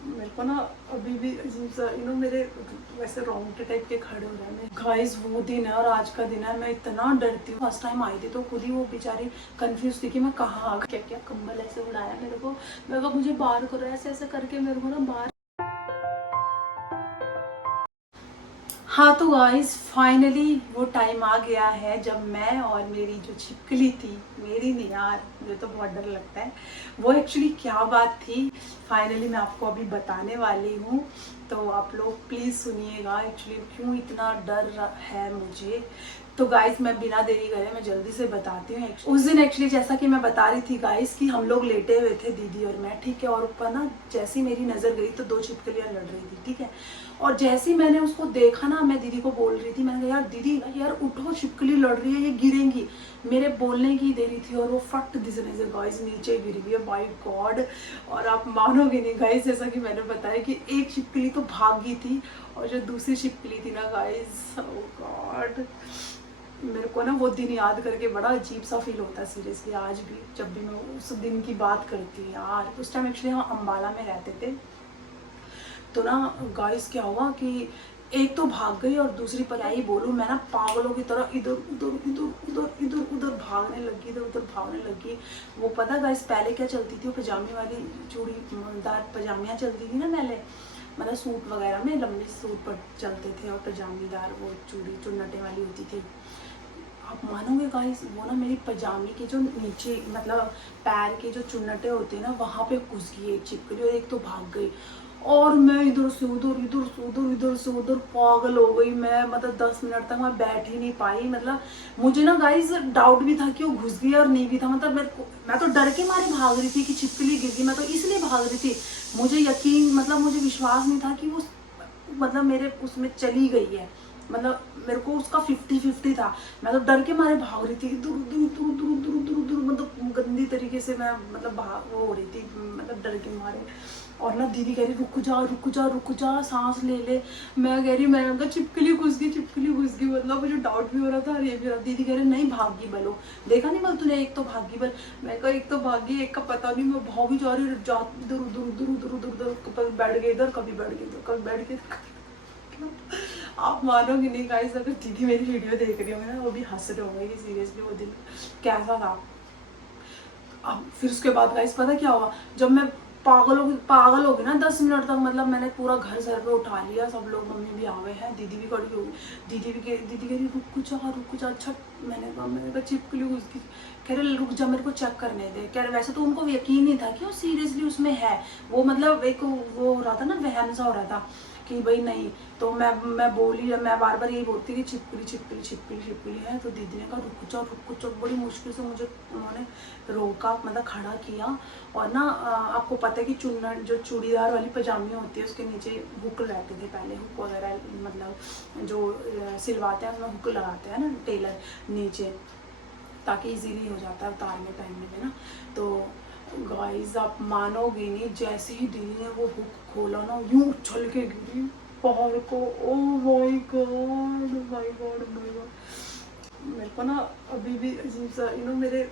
मेरे को ना अभी भी अजीब सा मेरे वैसे रोंगटे टाइप के खड़े हो रहे हैं गाइस। वो दिन है और आज का दिन है, मैं इतना डरती हूँ। फर्स्ट टाइम आई थी तो खुद ही वो बेचारी कंफ्यूज थी कि मैं कहाँ आ गई। क्या क्या कंबल ऐसे उड़ाया मेरे को मुझे बाहर करो ऐसे ऐसे करके मेरे को ना बाहर। हाँ तो गाइस फाइनली वो टाइम आ गया है जब मैं और मेरी जो छिपकली थी, मेरी नहीं यार, मुझे तो बहुत डर लगता है। वो एक्चुअली क्या बात थी फाइनली मैं आपको अभी बताने वाली हूँ, तो आप लोग प्लीज़ सुनिएगा एक्चुअली क्यों इतना डर है मुझे। तो गाइस मैं बिना देरी करे मैं जल्दी से बताती हूँ। उस दिन एक्चुअली जैसा कि मैं बता रही थी गाइस कि हम लोग लेटे हुए थे दीदी और मैं, ठीक है, और ऊपर ना जैसी मेरी नज़र गई तो दो छिपकलियाँ लड़ रही थी, ठीक है। और जैसे ही मैंने उसको देखा ना, मैं दीदी को बोल रही थी, मैंने कहा यार दीदी यार उठो, छिपकली लड़ रही है, ये गिरेंगी। मेरे बोलने की देरी थी और वो फट दिसने से गाइस नीचे गिरी हुई है, बाय गॉड। और आप मानोगे नहीं गाइस, जैसा कि मैंने बताया कि एक छिपकली तो भाग गई थी और जो दूसरी छिपकली थी ना गाइस, ओह गॉड, मेरे को ना वो दिन याद करके बड़ा अजीब सा फील होता है सीरियसली आज भी, जब भी मैं उस दिन की बात करती हूँ यार। उस टाइम एक्चुअली हम अम्बाला में रहते थे। तो ना गाइस क्या हुआ कि एक तो भाग गई और दूसरी पर ही बोलूँ मैं ना पागलों की तरह इधर उधर इधर उधर इधर उधर भागने लगी, इधर उधर भागने लगी। वो पता गाइस पहले क्या चलती थी, वो पजामे वाली चूड़ीदार पजामियाँ चलती थी ना पहले, मतलब सूट वगैरह में लंबे सूट पर चलते थे और पजामीदार वो चूड़ी चुन्नटे वाली होती थी। आप मानोगे गाइस वो ना मेरी पजामे के जो नीचे मतलब पैर के जो चुन्नटे होते हैं ना वहाँ पे घुस गई एक छिपकली और एक तो भाग गई। और मैं इधर से उधर इधर से उधर इधर से उधर पागल हो गई मैं, मतलब 10 मिनट तक मैं बैठ ही नहीं पाई। मतलब मुझे ना गाइस डाउट भी था कि वो घुस गई और नहीं भी था, मतलब मैं तो डर के मारे भाग रही थी कि छिपकली गिर गई, मैं तो इसलिए भाग रही थी। मुझे यकीन मतलब मुझे विश्वास नहीं था कि वो मतलब मेरे उसमें चली गई है, मतलब मेरे को उसका 50-50 था। मैं तो डर के मारे भाग रही थी दूर दूर दूर दूर दूर दूर दूर, मतलब गंदी तरीके से मैं मतलब भाग वो हो रही थी, मतलब डर के मारे। और ना दीदी कह रही रुक जा रुक जा रुक जा, सांस ले ले। मैं कह रही मैंने कहा छिपकली घुस गई छिपकली घुस गई, मतलब मुझे डाउट भी हो रहा था और ये भी हो रहा। दीदी कह रही नहीं भागी बलो, देखा नहीं बल तूने, एक तो भागी बल। मैं कहा एक तो भागी एक का पता नहीं, मैं भागी जा रही जा इधर उधर उधर उधर उधर उधर, कभी बैठ गई इधर कभी बैठ गई इधर कभी बैठ गई। आप मानोगे नहीं गाइस, अगर दीदी मेरी वीडियो देख रही होंगे ना वो भी हंस रहे होंगे कि सीरियसली वो दिन कैसा था। अब फिर उसके बाद गाइस पता क्या हुआ, जब मैं पागल हो गई ना 10 मिनट तक, मतलब मैंने पूरा घर सर पे उठा लिया, सब लोग, मम्मी भी आ गए हैं, दीदी भी खड़ी हो गई। दीदी कह रही रुक जा। अच्छा मैंने कहा छिपकली उसकी, कह रहे रुक जा मेरे को चेक करने दे। कह रहे वैसे तो उनको यकीन नहीं था कि वो सीरियसली उसमें है, वो मतलब एक वो हो रहा था ना, वहम सा हो रहा था कि भाई नहीं। तो मैं बोली, मैं बार बार यही बोलती कि छिपकली छिपकली छिपकली छिपकली है। तो दीदी ने कहा रुक जाओ, बड़ी मुश्किल से मुझे उन्होंने रोका, मतलब खड़ा किया। और ना आपको पता है कि चुन्नट जो चूड़ीदार वाली पजामी होती है उसके नीचे हुक रहते थे पहले, हुक वगैरह मतलब जो सिलवाते हैं उसमें हुक लगाते हैं ना टेलर नीचे, ताकि इजीली हो जाता है उतारने पहनने में ना। तो गाइस आप मानोगे नहीं, जैसे ही दीदी ने वो हुक खोला ना यूं उछल के गिरी पहाड़ को। Oh my God my God my God, मेरे को ना अभी भी अजीब सा मेरे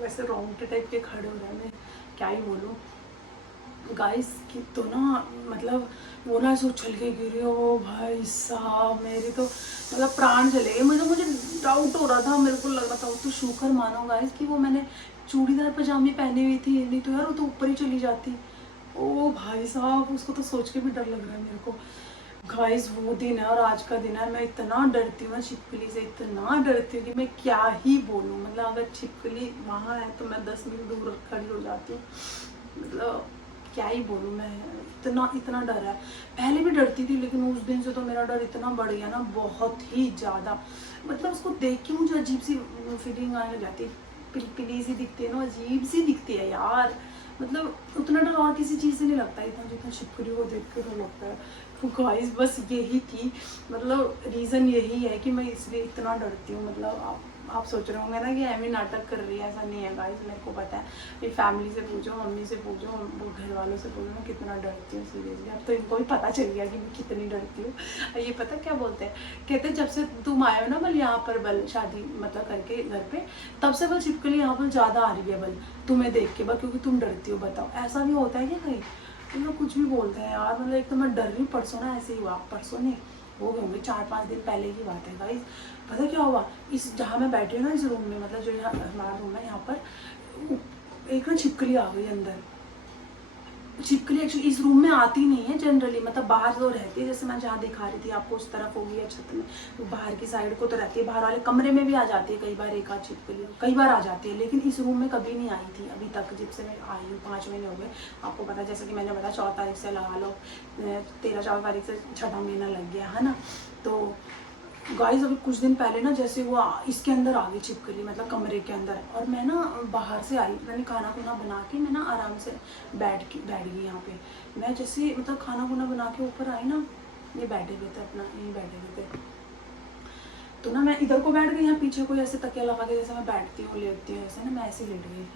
वैसे रोंगटे टाइप के खड़े हो रहे हैं, मैं क्या ही बोलूँ गाइस की। तो ना मतलब वो ना ऐसे उछल के गिरी, ओ भाई साहब मेरे तो मतलब प्राण चले गए। मुझे डाउट हो रहा था, मेरे को लग रहा था तो शुक्र मानो गाइस कि वो मैंने चूड़ीदार पजामे पहने हुई थी, नहीं तो यार वो तो ऊपर ही चली जाती। ओ भाई साहब उसको तो सोच के भी डर लग रहा है मेरे को। गाइस वो दिन है और आज का दिन है, मैं इतना डरती हूँ ना छिपकली से, इतना डरती हूँ कि मैं क्या ही बोलूँ। मतलब अगर छिपकली वहाँ है तो मैं 10 मील दूर खड़ी हो जाती हूँ, मतलब क्या ही बोलूँ मैं, इतना इतना डर है। पहले भी डरती थी लेकिन उस दिन से तो मेरा डर इतना बढ़ गया ना, बहुत ही ज़्यादा। मतलब उसको देख के मुझे अजीब सी फीलिंग आने लग जाती है, पिली सी दिखती है ना, अजीब सी दिखती है यार। मतलब उतना डर और किसी चीज़ से नहीं लगता इतना जितना छिपकली को देख कर लगता है। तो गाइस बस यही थी, मतलब रीज़न यही है कि मैं इसलिए इतना डरती हूँ। मतलब आप सोच रहे होंगे ना कि एमी नाटक कर रही है, ऐसा नहीं है गाइस, मेरे को पता है। मेरी फैमिली से पूछो, मम्मी से पूछो, वो घर वालों से पूछो मैं कितना डरती हूँ सीरियसली। अब तो इनको भी पता चल गया कि मैं कितनी डरती हूँ। ये पता क्या बोलते हैं, कहते जब से तुम आए हो ना बल यहाँ पर, बल शादी मतलब करके घर पे, तब से बल छिपकली यहाँ पर ज़्यादा आ रही है बल तुम्हें देख के, बल क्योंकि तुम डरती हो। बताओ ऐसा भी होता है क्या कहीं? मतलब कुछ भी बोलते हैं यार, मतलब एक तो मैं डर रही हूँ। परसों ना ऐसे ही हुआ, परसों नहीं हो गए होंगे 4-5 दिन पहले की बात है गाइस। पता क्या हुआ, इस जहाँ मैं बैठी हूँ ना इस रूम में, मतलब जो यहाँ हमारा रूम है यहाँ पर एक ना छिपकली आ गई अंदर। छिपकली एक्चुअली इस रूम में आती नहीं है जनरली, मतलब बाहर तो रहती है, जैसे मैं जहाँ दिखा रही थी आपको उस तरफ होगी या छत में, तो बाहर की साइड को तो रहती है, बाहर वाले कमरे में भी आ जाती है कई बार, एक आध छिपकली कई बार आ जाती है, लेकिन इस रूम में कभी नहीं आई थी अभी तक, जब से मैं आई हूँ 5 महीने हो गए। आपको पता है जैसे कि मैंने बताया 4 तारीख से लगा लो, 13-14 तारीख से 6वां महीना लग गया है ना। तो गाइस अभी कुछ दिन पहले ना जैसे वो इसके अंदर आ गई छिपकली, मतलब कमरे के अंदर, और मैं ना बाहर से आई, मैंने खाना खुना बना के मैं ना आराम से बैठ गई यहाँ पे। मैं जैसे मतलब खाना खुना बना के ऊपर आई ना, ये बैठे हुए थे अपना, यहीं बैठे हुए थे, तो ना मैं इधर को बैठ गई, यहाँ पीछे कोई ऐसे तकिया लगा के जैसे मैं बैठती हूँ लेटती हूँ ऐसे ना, मैं ऐसे लेट गई,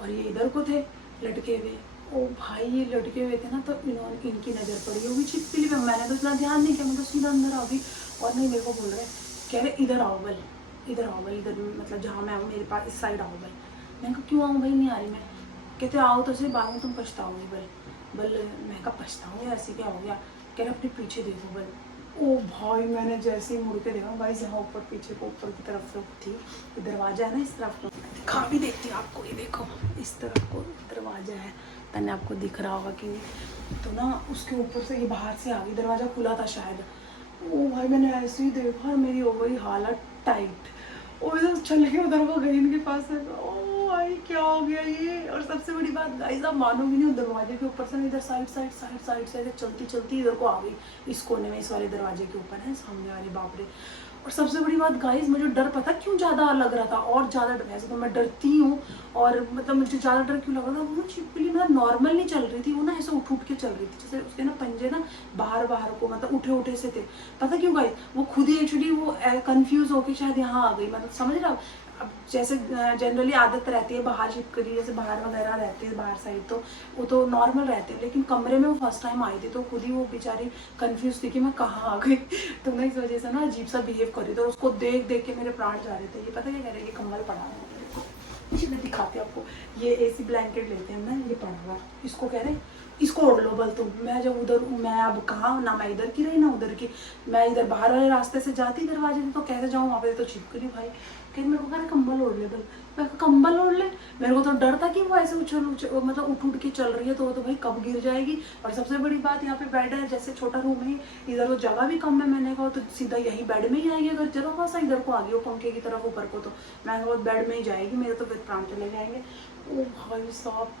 और ये इधर को थे लटके हुए। ओ भाई ये लटके हुए थे ना, तो इन्होंने इनकी नज़र पड़ी होगी छिपकली पे, मैंने तो इतना ध्यान नहीं किया, मैं तो सीधा अंदर आ गई। और नहीं मेरे को बोल रहे, कह रहे इधर आओ बल, इधर आओ बल, इधर मतलब जहाँ मैं हूँ मेरे पास इस साइड आओ बल। मैंने कहा क्यों आऊँ भाई, नहीं आ रही मैं। कहते आओ तो सही, बाद में तुम पछताओगी बल। बल मैं कहा पछताऊँगी, ऐसे क्या हो गया। कह रहे अपने पीछे देखो बल। ओ भाई मैंने जैसे ही मुड़ के देखा भाई, जहाँ ऊपर पीछे को ऊपर की तरफ से थी, दरवाजा है ना इस तरफ को, दिखा भी देखती हूँ आपको, ये देखो इस तरफ को दरवाजा है, तने आपको दिख रहा होगा कि नहीं। तो ना उसके ऊपर से ये बाहर से आ गई, दरवाज़ा खुला था शायद। ओ भाई मैंने ऐसे ही देखा और मेरी हो गई हालत टाइट, और इधर चल के उधर को गई इनके पास से। ओ भाई क्या हो गया ये। और सबसे बड़ी बात गाइस आप मानोगे नहीं, दरवाजे के ऊपर से इधर साइड से चलती चलती इधर को आ गई, इस कोने में, इस वाले दरवाजे के ऊपर है सामने वाले, बाप रे। और सबसे बड़ी बात गाइस, मुझे डर पता क्यों ज़्यादा लग रहा था, और ज़्यादा डर, वैसे तो मैं डरती हूँ, और मतलब मुझे ज़्यादा डर क्यों लग रहा था, वो छिपकली मतलब नॉर्मल नहीं चल रही थी, वो ना ऐसे उठ के चल रही थी, जैसे उसके ना पंजे ना बाहर को मतलब उठे से थे। पता क्यों गाइस, वो खुद ही एक्चुअली वो कंफ्यूज होके शायद यहाँ आ गई, मतलब समझ रहा। अब जैसे जनरली आदत रहती है बाहर छिपकली, जैसे बाहर वगैरह रहती है बाहर साइड, तो वो तो नॉर्मल रहते हैं, लेकिन कमरे में वो फर्स्ट टाइम आई थी, तो खुद ही वो बेचारी कंफ्यूज थी कि मैं कहाँ आ गई। तो मैं इस वजह से ना अजीब सा बिहेव कर रही थी, और उसको देख देख के मेरे प्राण जा रहे थे। ये पता क्या कह रहे हैं, ये कंबल पड़ा है मेरे को, मैं दिखाती हूँ आपको, ये एसी ब्लैंकेट लेते हैं ना, ये पड़ा हुआ, इसको कह रहे हैं इसको ओढ़ लो बल तुम। मैं जब उधर, मैं अब कहाँ, ना मैं इधर की रही ना उधर की, मैं इधर बाहर वाले रास्ते से जाती दरवाजे से, तो कैसे जाऊँ वहाँ पे, तो छिपकली भाई कहते मेरे को कह रहे कंबल ओढ़ ले बल। मैं कंबल ओढ़ ले, मेरे को तो डर था कि वो ऐसे मतलब उठ के चल रही है, तो वो तो भाई कब गिर जाएगी। और सबसे बड़ी बात यहाँ पे बेड है, जैसे छोटा रूम है इधर, वो जगह भी कम है, मैंने कहा तो सीधा यही बेड में ही आएगी, अगर जरा सा इधर को आ गई वो पंखे की तरफ ऊपर को, तो मैं कहा बेड में ही जाएगी, मेरे तो फिर प्राण चले जाएंगे। ओ भाई साहब,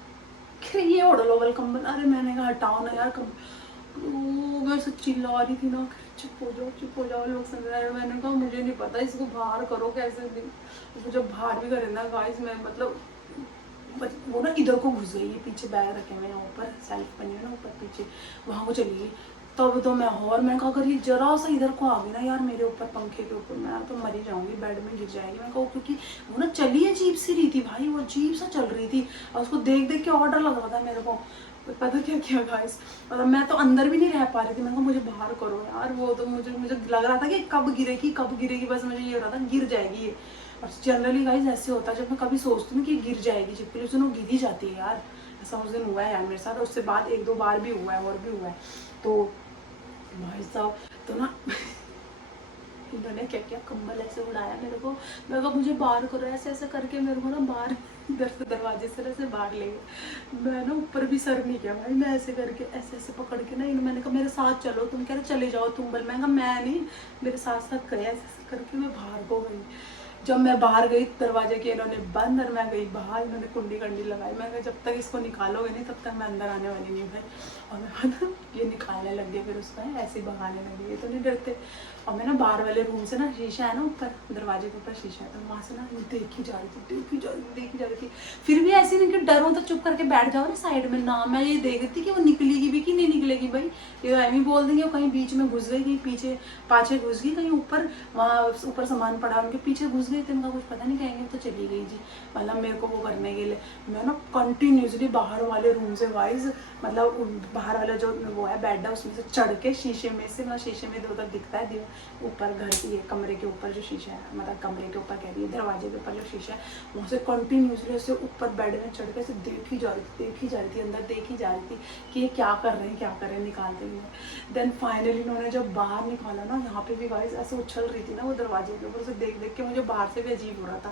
ये ओढ़ लो बल कंबल। अरे मैंने कहा हटाओ ना यार कंबल, मैं सच्ची चिल्ला रही थी ना, चुप हो जाओ लोग समझ रहे। मैंने कहा मुझे नहीं पता, इसको बाहर करो कैसे भी, जब बाहर भी करे ना गाइस, मैं मतलब वो ना इधर को घुस गई, पीछे बैग रखे हुए हैं ऊपर, सेल्फ बनी हुई ना ऊपर पीछे, वहाँ को चली गई। तब तो मैं, और मैं कहा अगर ये जरा सा इधर को आ गई ना यार मेरे ऊपर पंखे के ऊपर, मैं तो मरी जाऊंगी, बेड में गिर जाएगी। मैं कहूँ क्योंकि वो ना चली अजीब सी रही थी भाई, वो अजीब सा चल रही थी, और उसको देख देख के और डर लग रहा था मेरे को। पता क्या किया गाइस, मतलब मैं तो अंदर भी नहीं रह पा रही थी, मैंने कहा मुझे बाहर करो यार। वो तो मुझे लग रहा था कि कब गिरेगी, बस मुझे ये हो रहा था गिर जाएगी ये। और जनरली गाइस ऐसे होता है, जब मैं कभी सोचती हूँ कि गिर जाएगी छिपकली, उस दिन वो गिर ही जाती है यार। ऐसा उस दिन हुआ है यार मेरे साथ, उससे बाद 1-2 बार भी हुआ है, और भी हुआ है। तो भाई साहब तो ना इन्होंने क्या क्या कंबल ऐसे उड़ाया मेरे को, मैं कहा मुझे बाहर करो, ऐसे ऐसे करके मेरे को ना बाहर इधर से दरवाजे से ऐसे बाहर ले गए। मैं ना ऊपर भी सर नहीं किया भाई, मैं ऐसे करके ऐसे ऐसे पकड़ के ना, मैंने कहा मेरे साथ चलो, तुम कह रहे चले जाओ तुम बल। मैं कहा मैं नहीं, मेरे साथ साथ गए, ऐसे ऐसे करके मैं बाहर को गई। जब मैं बाहर गई दरवाजे के इन्होंने बंद, और मैं गई बाहर, इन्होंने कुंडी कंडी लगाई। मैं कहा जब तक इसको निकालोगे नहीं तब तक मैं अंदर आने वाली नहीं भाई। और मैं ये निकालने लग गया, फिर उसका ऐसे बहाने लगे, ये तो नहीं डरते। और मैं ना बाहर वाले रूम से ना, शीशा है ना ऊपर, दरवाजे के ऊपर शीशा है, तो वहाँ से ना देखी जा रही थी। फिर भी ऐसे नहीं कि डरो तो चुप करके बैठ जाओ ना साइड में, ना मैं ये देख रही थी कि वो निकलेगी भी कि नहीं निकलेगी भाई। ये तो एम ही बोल देंगे, कहीं बीच में घुस गई, कहीं पीछे पाछे घुस गई, कहीं ऊपर वहाँ ऊपर सामान पड़ा उनके पीछे घुस गई, तो इनका कुछ पता नहीं, कहेंगे तो चली गई जी, मतलब मेरे को वो करने के लिए। मैं ना कंटिन्यूसली बाहर वाले रूम से वाइज, मतलब बाहर वाला जो वो है बेड है उसमें से चढ़ के शीशे में से, मतलब शीशे में इधर उधर दिखता है ऊपर घर के कमरे के ऊपर जो शीशा है, मतलब कमरे के ऊपर कह रही है, दरवाजे के ऊपर जो शीशा है, वहाँ से कंटिन्यूसली ऐसे ऊपर बेड में चढ़ के ऐसे देखी जा रही थी अंदर, देखी जा रही थी कि ये क्या कर रहे हैं निकालते हुए। देन फाइनली उन्होंने जब बाहर निकाला ना, यहाँ पे भी गाइस ऐसे उछल रही थी ना वो दरवाजे के ऊपर, उसे देख देख के मुझे बाहर से भी अजीब हो रहा था।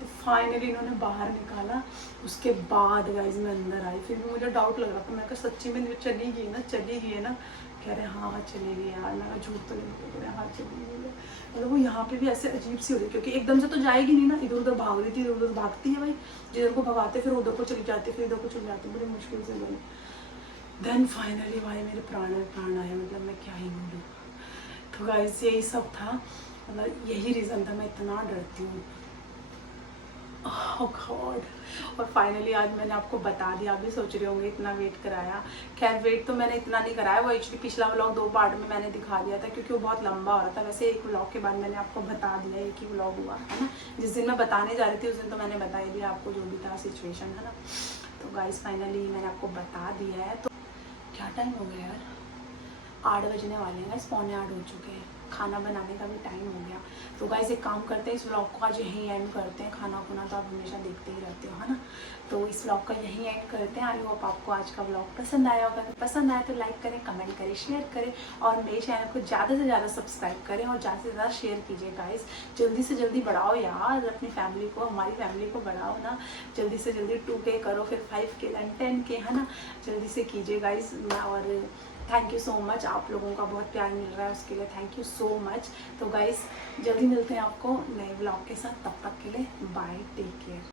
तो फाइनली इन्होंने बाहर निकाला, उसके बाद गाइस मैं अंदर आई, फिर भी मुझे डाउट लग रहा था, मैं कहा सच्ची में चली गई है ना, कह रहे हाँ चली गई यार, मैं झूठ तो नहीं बोल रहे, हाँ चली गई है। मतलब वो यहाँ पे भी ऐसे अजीब सी हो रही, क्योंकि एकदम से तो जाएगी नहीं ना, इधर उधर भाग रही थी, इधर उधर भागती है भाई, जिधर को भगाते फिर उधर को चली जाती, फिर इधर को चली जाती, बड़ी मुश्किल से गई। देन फाइनली भाई मेरे प्राण आए, मतलब मैं क्या ही बोलूँ। तो गाइस यही सब था, मतलब यही रीज़न था मैं इतना डरती हूँ। ओह गॉड। और फाइनली आज मैंने आपको बता दिया, अभी सोच रहे होंगे इतना वेट कराया। खैर वेट तो मैंने इतना नहीं कराया, वो एक्चुअली पिछला व्लॉग 2 पार्ट में मैंने दिखा दिया था, क्योंकि वो बहुत लंबा हो रहा था। वैसे एक व्लॉग के बाद मैंने आपको बता दिया, एक ही व्लॉग हुआ है ना, जिस दिन मैं बताने जा रही थी उस दिन तो मैंने बता ही दिया आपको जो भी था सिचुएशन, है ना। तो गाइस फाइनली मैंने आपको बता दिया है। तो क्या टाइम हो गया यार, 8 बजने वाले हैं, 7:45 हो चुके हैं, खाना बनाने का भी टाइम हो गया। तो गाइस एक काम करते हैं, इस व्लॉग को आज यहीं एंड करते हैं। खाना खुना तो आप हमेशा देखते ही रहते हो, है ना। तो इस व्लॉग का यहीं एंड करते हैं। आई होप आपको आज का व्लॉग पसंद आया होगा। पसंद आया तो लाइक करें, कमेंट करें, शेयर करें, और मेरे चैनल को ज़्यादा से ज़्यादा सब्सक्राइब करें और ज़्यादा से ज़्यादा शेयर कीजिए गाइस। जल्दी से जल्दी बढ़ाओ यार अपनी फैमिली को, हमारी फैमिली को बढ़ाओ ना, जल्दी से जल्दी 2K करो, फिर 5K, 10K, है ना, जल्दी से कीजिए गाइस। और थैंक यू सो मच, आप लोगों का बहुत प्यार मिल रहा है, उसके लिए थैंक यू सो मच। तो गाइस जल्दी मिलते हैं आपको नए व्लॉग के साथ, तब तक के लिए बाय, टेक केयर।